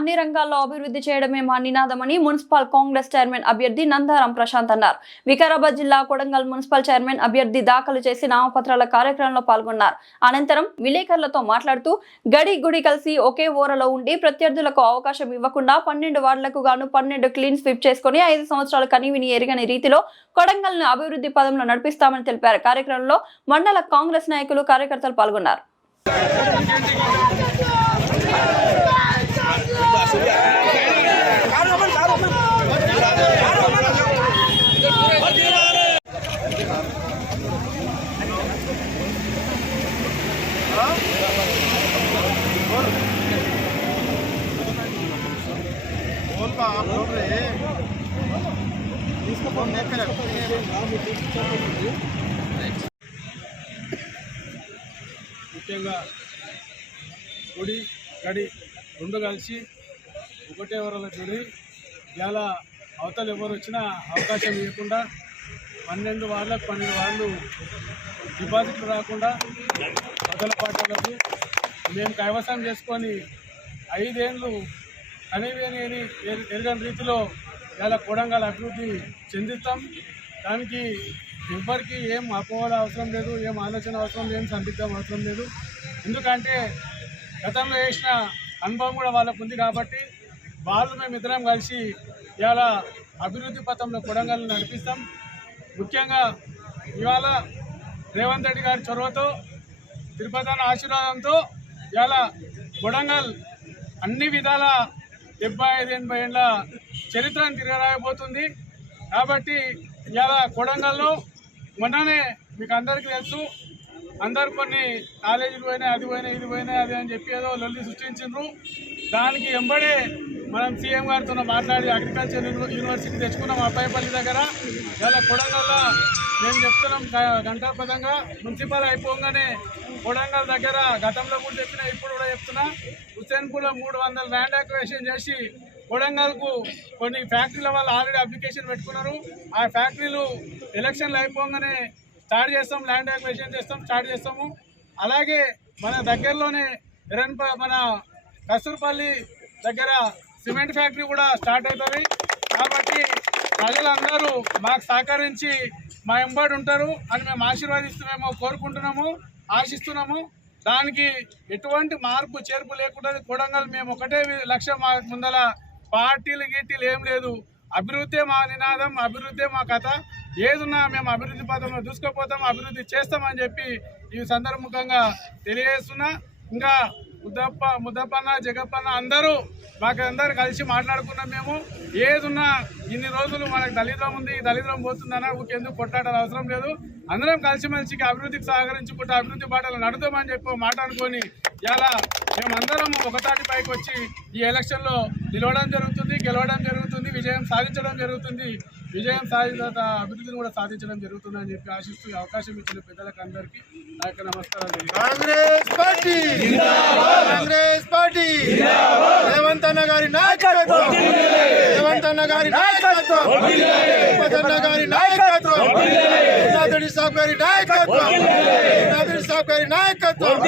అన్ని రంగాల్లో అభివృద్ధి చేయడమే మా నినాదమని మున్సిపల్ కాంగ్రెస్ చైర్మన్ అభ్యర్థి నందారం ప్రశాంత్ అన్నారు. వికారాబాద్ జిల్లా కొడంగల్ మున్సిపల్ చైర్మన్ అభ్యర్థి దాఖలు చేసి నామపత్రాల కార్యక్రమంలో పాల్గొన్నారు. అనంతరం విలేకరులతో మాట్లాడుతూ గడి గుడి కలిసి ఒకే ఓరలో ఉండి ప్రత్యర్థులకు అవకాశం ఇవ్వకుండా 12 వార్డులకు గాను 12 క్లీన్ స్వీప్ చేసుకుని 5 సంవత్సరాలు కనీవిని ఎరగని రీతిలో కొడంగల్ ను అభివృద్ధి పదంలో నడిపిస్తామని తెలిపారు. కార్యక్రమంలో మండల కాంగ్రెస్ నాయకులు కార్యకర్తలు పాల్గొన్నారు. ముఖ్యంగా గుడి గడి రెండు కలిసి ఒకటే వరలో చూడి ఇలా అవతల ఎవరు వచ్చినా అవకాశం ఇవ్వకుండా 12 వార్డులకు 12 వార్డులు డిపాజిట్లు రాకుండా అవతల పార్టీలకు మేము కైవసం చేసుకొని 5 ఏళ్ళు కనీవేని ఎరగని రీతిలో ఇలా కొడంగల్ అభివృద్ధి చెందిస్తాం. దానికి ఎవరికి ఏం అపోహల అవసరం లేదు, ఏం ఆలోచన అవసరం లేదు, ఏం సందిగ్ధం అవసరం లేదు. ఎందుకంటే గతంలో చేసిన అనుభవం కూడా వాళ్ళకు ఉంది కాబట్టి వాళ్ళు మేమిద్దరం కలిసి ఇవాళ అభివృద్ధి పథంలో కొడంగల్ని నడిపిస్తాం. ముఖ్యంగా ఇవాళ రేవంత్ రెడ్డి గారి చొరవతో తిరుపతి ఆశీర్వాదంతో ఇవాళ కొడంగల్ అన్ని విధాల 75-80 ఏళ్ళ చరిత్రను తిరగరాయబోతుంది. కాబట్టి ఇవాళ కొడంగల్లో మొన్ననే మీకు అందరికీ తెలుసు, అందరు కొన్ని కాలేజీలు పోయినాయి, అది పోయినాయి, ఇది పోయినాయి, అది అని చెప్పి ఏదో లొల్లి సృష్టించారు. దానికి వెంబడే మనం సీఎం గారితో మాట్లాడి అగ్రికల్చర్ యూనివర్సిటీ తెచ్చుకున్నాం అబ్బాయిపల్లి దగ్గర. ఇవాళ కొడంగల్లో మేము చెప్తున్నాం గంటాపదంగా మున్సిపల్ అయిపోగానే కొడంగల్ దగ్గర గతంలో కూడా చెప్పినా ఇప్పుడు కూడా చెప్తున్నా, హుస్సేన్పూర్లో 300 ల్యాండ్ అక్విజిషన్ చేసి కొడంగల్కు కొన్ని ఫ్యాక్టరీల వాళ్ళు ఆల్రెడీ అప్లికేషన్ పెట్టుకున్నారు. ఆ ఫ్యాక్టరీలు ఎలక్షన్లు అయిపోగానే స్టార్ట్ చేస్తాం, ల్యాండ్ అక్విజిషన్ స్టార్ట్ చేస్తాము. అలాగే మన దగ్గరలోనే మన కస్తూర్పల్లి దగ్గర సిమెంట్ ఫ్యాక్టరీ కూడా స్టార్ట్ అవుతుంది. కాబట్టి ప్రజలందరూ మాకు సహకరించి మా ఎంబడి ఉంటారు అని మేము ఆశీర్వాదిస్తున్నామో కోరుకుంటున్నాము, ఆశిస్తున్నాము. దానికి ఎటువంటి మార్పు చేర్పు లేకుండా కొడంగల్ మేము ఒకటే లక్ష్యం, మా ముందల పార్టీలు గీటీలు ఏం లేదు. అభివృద్ధే మా నినాదం, అభివృద్ధే మా కథ. ఏదున్నా మేము అభివృద్ధి పథంలో దూసుకుపోతాం, అభివృద్ధి చేస్తామని చెప్పి ఈ సందర్భంగా తెలియజేస్తున్నా. ఇంకా ముద్దప్పన్న జగప్పన్న అందరూ మాకందరూ కలిసి మాట్లాడుకున్నాం. మేము ఏదున్నా ఇన్ని రోజులు మనకు దళిద్రం ఉంది, దళిద్రం పోతుందన్నా ఊకెందుకు కొట్లాడాలి అవసరం లేదు. అందరం కలిసిమెలిసికి అభివృద్ధికి సహకరించుకుంటూ అభివృద్ధి బాటలు నడుద్దామని చెప్పి మాట్లాడుకొని ఇలా మేమందరం ఒకతాటి పైకి వచ్చి ఈ ఎలక్షన్లో నిలవడం జరుగుతుంది, గెలవడం జరుగుతుంది, విజయం సాధించడం జరుగుతుంది. విజయం సాధించిన అభివృద్ధిని కూడా సాధించడం జరుగుతుందని చెప్పి ఆశిస్తూ అవకాశం ఇచ్చిన పెద్దలకు అందరికీ నా యొక్క నమస్కారాలు. కాంగ్రెస్ పార్టీ కాంగ్రెస్ పార్టీ రేవంత్ అన్న గారి నాయకత్వం, రేవంత్ అన్న గారి నాయకత్వం, తిరుపతి గారి నాయకత్వం, నాథుడి సాబ్ గారి నాయకత్వం, నాథుడి సాబ్ గారి నాయకత్వం.